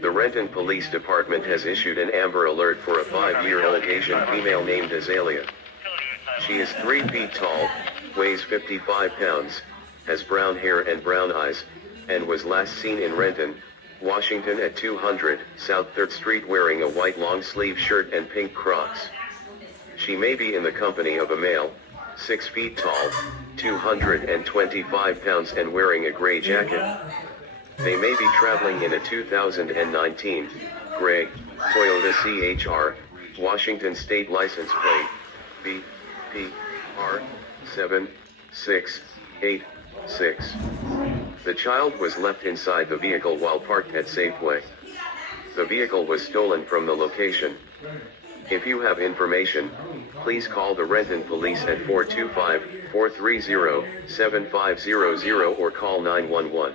The Renton Police Department has issued an Amber Alert for a 5-year-old Asian female named Azalea. She is 3 feet tall, weighs 55 pounds, has brown hair and brown eyes, and was last seen in Renton, Washington at 200 South 3rd Street wearing a white long-sleeve shirt and pink Crocs. She may be in the company of a male, 6 feet tall, 225 pounds and wearing a gray jacket. They may be traveling in a 2019 gray Toyota CHR, Washington State license plate BPR 76886. The child was left inside the vehicle while parked at Safeway. The vehicle was stolen from the location. If you have information, please call the Renton Police at 425-430-7500 or call 911.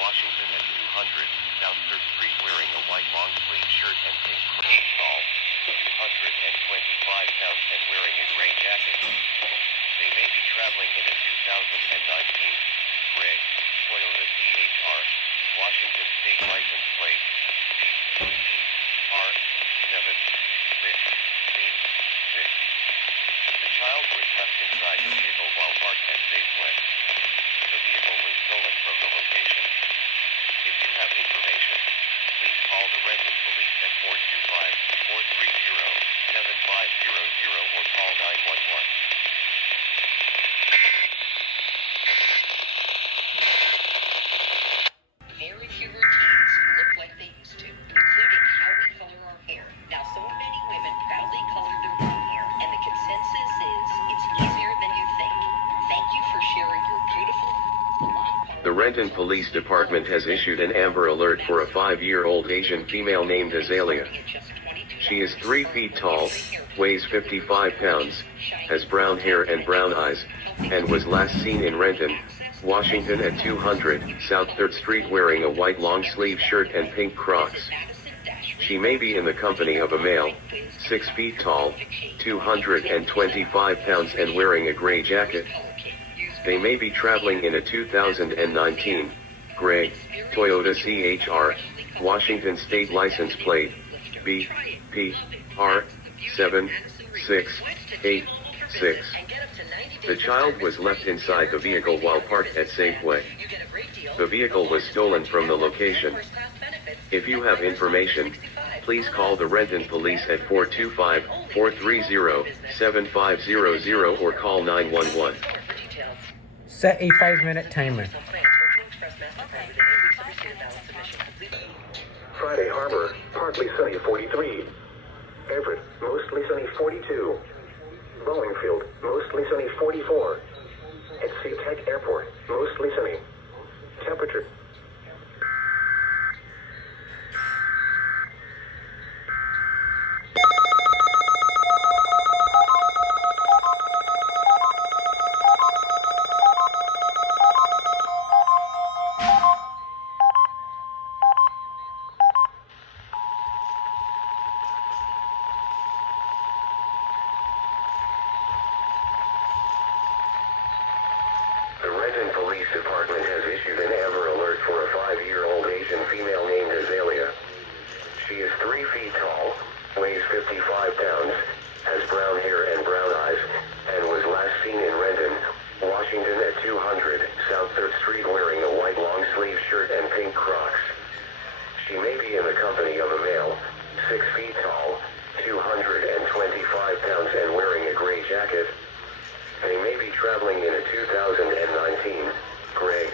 Washington at 200 South 3rd Street wearing a white long-sleeve shirt and pink Crocs. Tall, 225 pounds and wearing a gray jacket. They may be traveling in a 2019 gray Toyota CHR, Washington State license plate BPR 76886. The child was left inside the vehicle while parked at Safeway. The vehicle was stolen from the location. If you have information, please call the Renton Police at 425-430-7500 or call 911. Very few routines look like they used to, including how we color our hair. Now, so many women proudly color their own hair, and the consensus is it's easier than you think. Thank you for sharing your beautiful. The Renton Police Department has issued an Amber Alert for a 5-year-old Asian female named Azalea. She is 3 feet tall, weighs 55 pounds, has brown hair and brown eyes, and was last seen in Renton, Washington at 200 South 3rd Street wearing a white long-sleeve shirt and pink Crocs. She may be in the company of a male, 6 feet tall, 225 pounds and wearing a gray jacket. They may be traveling in a 2019 gray Toyota CHR, Washington State license plate BPR 76886. The child was left inside the vehicle while parked at Safeway. The vehicle was stolen from the location. If you have information, please call the Renton Police at 425-430-7500 or call 911. Set a 5-minute timer. Friday Harbor, partly sunny 43. Everett, mostly sunny 42. Bollingfield, mostly sunny 44. At SeaTac Airport, mostly sunny. Temperature. The Renton Police Department has issued an Amber Alert for a 5-year-old Asian female named Azalea. She is 3 feet tall, weighs 55 pounds, has brown hair and brown eyes, and was last seen in Renton, Washington at 200 South 3rd Street wearing a white long-sleeve shirt and pink Crocs. She may be in the company of a male, 6 feet tall, 225 pounds and wearing a gray jacket. They may be traveling in a 2019 gray